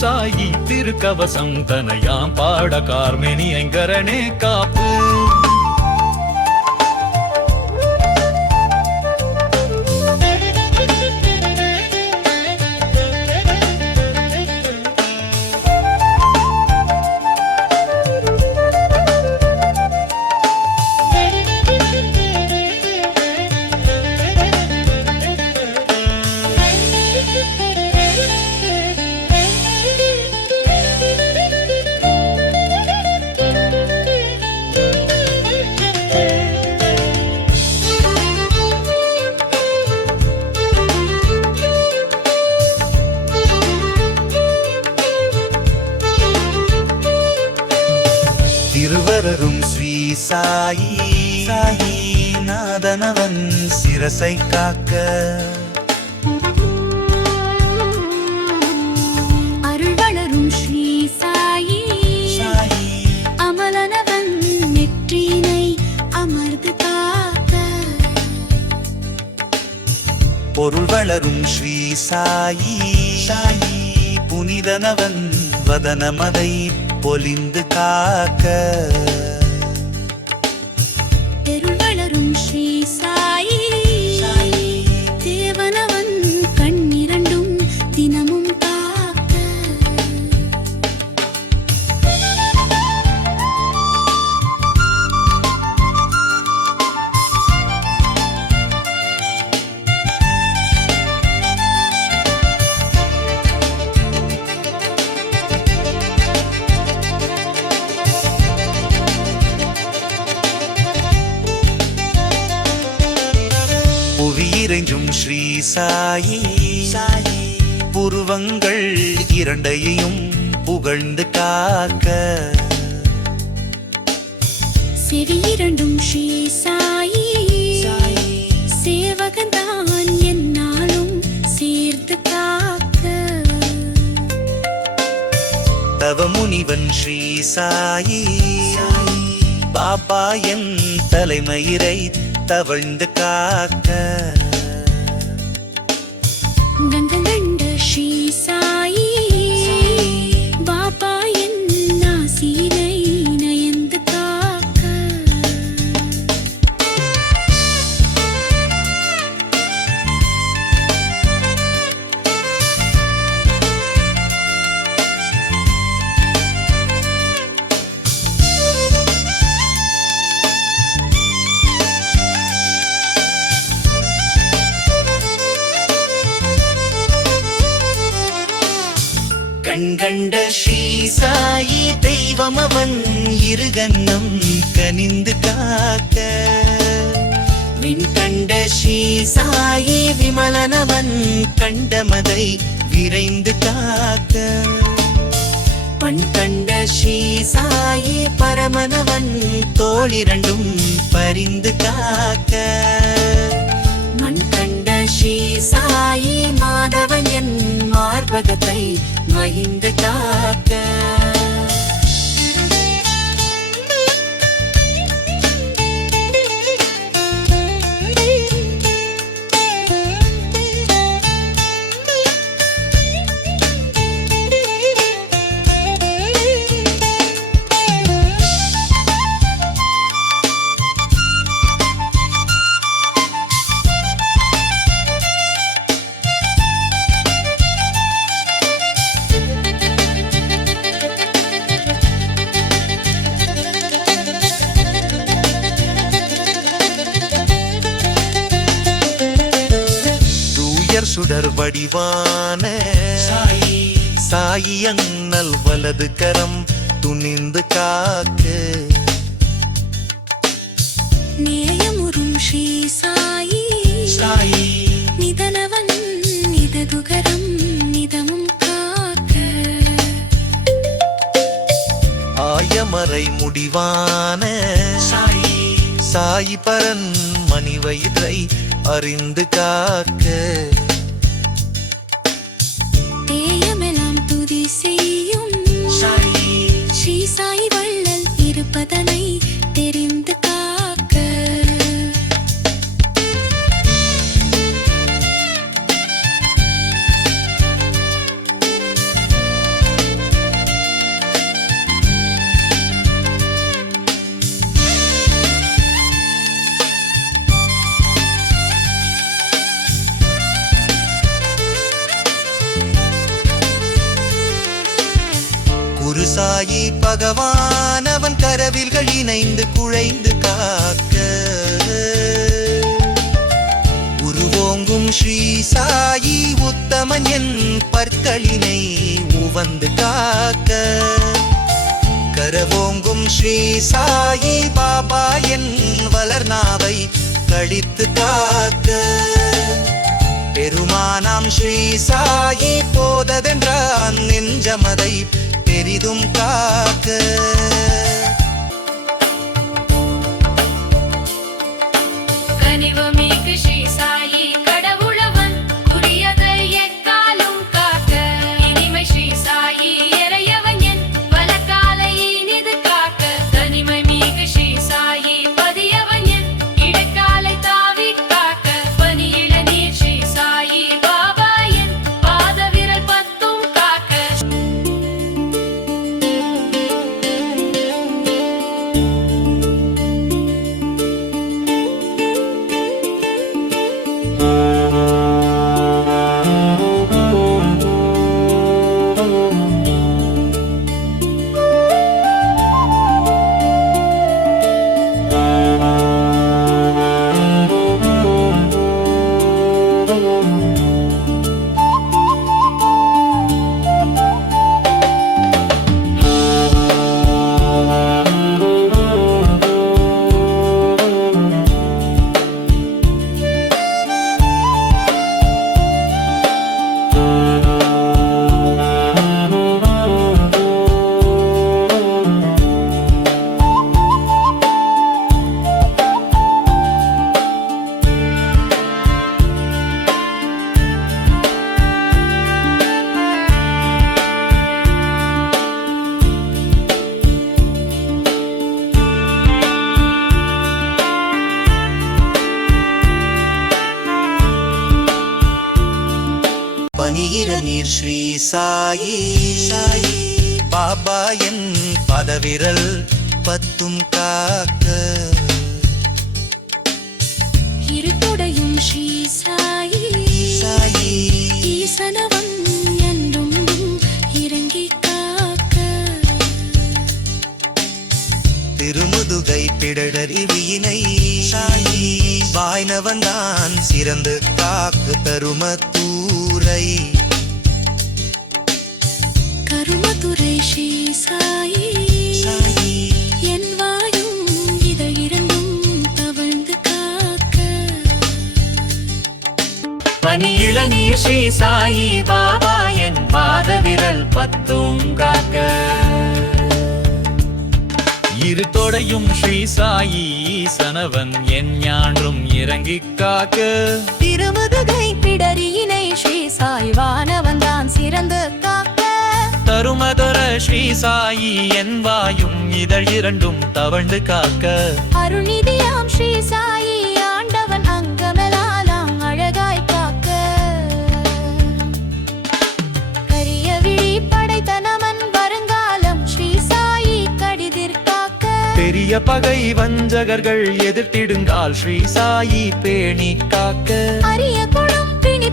சாயி திருக்கவசம் தனையாம் பாட கார்மெனி எங்கரனே காப்பு. சாயி சாயி நாதனவன் சிரசை காக்க. அருள் வளரும் ஸ்ரீ சாயி சாயி. அமலனவன் நெற்றினை அமர்ந்து காக்க. பொருள் வளரும் ஸ்ரீ சாயி சாயி. புனிதனவன் வதனமதை பொலிந்து காக்க. புருவங்கள் இரண்டையும் புகழ்ந்து காக்க. செவியிரண்டும் ஸ்ரீ சாயி. சேவகன்தான் என்னாலும் சேர்த்து காக்க. தவமுனிவன் ஸ்ரீ சாயி. சாயி பாபா என் தலைமயிரை தவழ்ந்து காக்க. கனிந்து காக்க. விண்கண்ட ஸ்ரீ சாயி விமலனவன் கண்டமதை விரைந்து காக்க. பண் கண்ட ஸ்ரீ சாயி பரமனவன் தோளிரண்டும் பரிந்து காக்க. மண் கண்ட ஸ்ரீ சாயி மாதவன் வடிவான சாயி. சாயி அண்ணல் வலது கரம் துணிந்து காக்க. நேயமுறும் ஸ்ரீ சாயி. சாயி. நிதனவன் நிததுகரம் நிதமும் காக்க. ஆயமறை முடிவான. சாயி. சாயி பரன் மணி வயிற்றை அறிந்து காக்க. இருப்பதனை தெரிந்து காக்க. குருசாயி பகவான அவன் இணைந்து குழைந்து காக்க. உருவோங்கும் ஸ்ரீ சாயி உத்தமன் என் பற்களினை உவந்து காக்க. கரவோங்கும் ஸ்ரீ சாயி பாபா என் வளர்நாவை கழித்து காக்க. பெருமானாம் ஸ்ரீ சாயி போததென்றான் நெஞ்சமதை பெரிதும் காக்க. சாயி சாயி. பாபா என் பதவிரல் பத்தும் காக்க. இருட்டுடையும் ஸ்ரீ சாயி. சாயி. ஈசனவன் என்றும் இறங்கி காக்க. திருமுதுகை பிடடறி வீணை சாயி. வாய்னவன் தான் சிறந்து காக்கு தருமத்தூரை கருமதுரை ஸ்ரீ சாயி. என் வாயும் இதழ் இரண்டும் தவழ்ந்து காக்க. பனியிள நீர் ஸ்ரீ சாயி பாபா என் பாத விரல் பத்தும் காக்க. இருத்தொடையும் ஸ்ரீ சாயி ஈசனவன் என் ஞான்றும் இறங்கிக் காக்க. திருமுதுகை பிடரியினை ஸ்ரீ சாய்வானவன் தான் சிறந்து காக்க. தருமதொர ஸ்ரீ சாயி என் வாயும் இதழ் இரண்டும் தவழ்ந்து காக்க. அருள்நிதியாம் ஸ்ரீ சாயி ஆண்டவன் அங்கமெலாலாம் அழகாய் காக்க. கரிய விழி படைத்த நமன் வருங்காலம் ஸ்ரீ சாயி கடிதிர் காக்க. பெரிய பகை வஞ்சகர்கள் எதிர்த்திடுங்கால் ஸ்ரீ சாயி பேணி காக்க. அரிய குணம் பிணி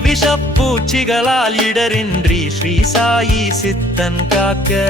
விஷப்பூச்சிகளால் இடரின்றி ஸ்ரீ சாயி சித்தன் காக்க.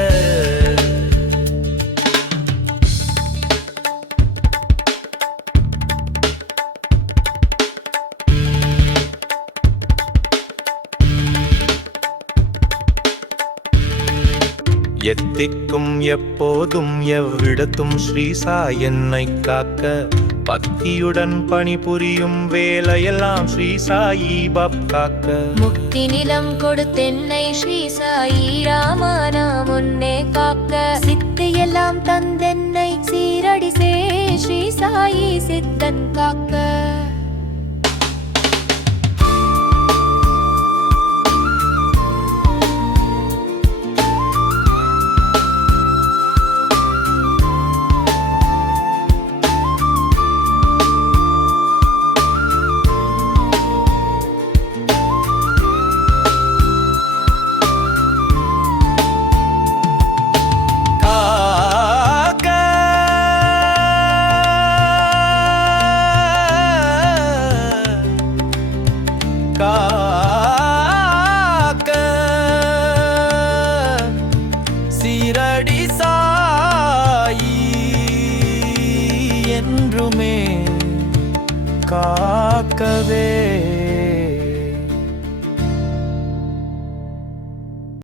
எத்திக்கும் எப்போதும் எவ்விடத்தும் ஸ்ரீசா என்னை காக்க. பக்தியுடன் பணிபுரியும் வேலையெல்லாம் ஸ்ரீசாயி பப் காக்க முக்தி நிலம் கொடுத்தென்னை ஸ்ரீ சாயி ராமானா முன்னே காக்க. சித்தி எல்லாம் தந்தென்னை சீரடி சே ஸ்ரீ சாயி சித்தன் காக்க.